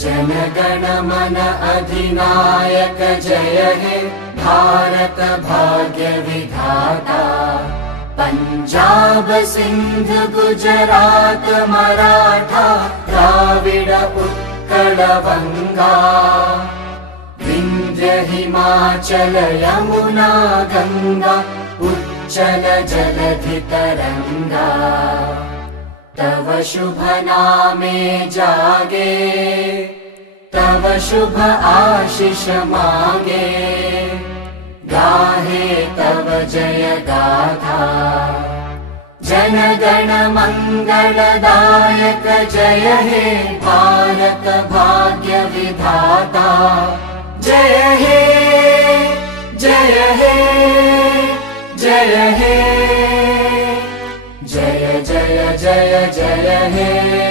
जनगण मन अधिनायक जय हे भारत भाग्य विधाता। पंजाब सिंध गुजरात मराठा द्राविड उत्कल बंगा। विंध्य हिमाचल यमुना गंगा उच्चल जलधि तरंगा। तव शुभ नामे जागे तव शुभ आशीष मांगे। गाहे तव जय गाथा जनगण मंगलदायक जय हे भारत भाग्य विधाता। जय हे जय हे जय हे जय जय जय जय हे।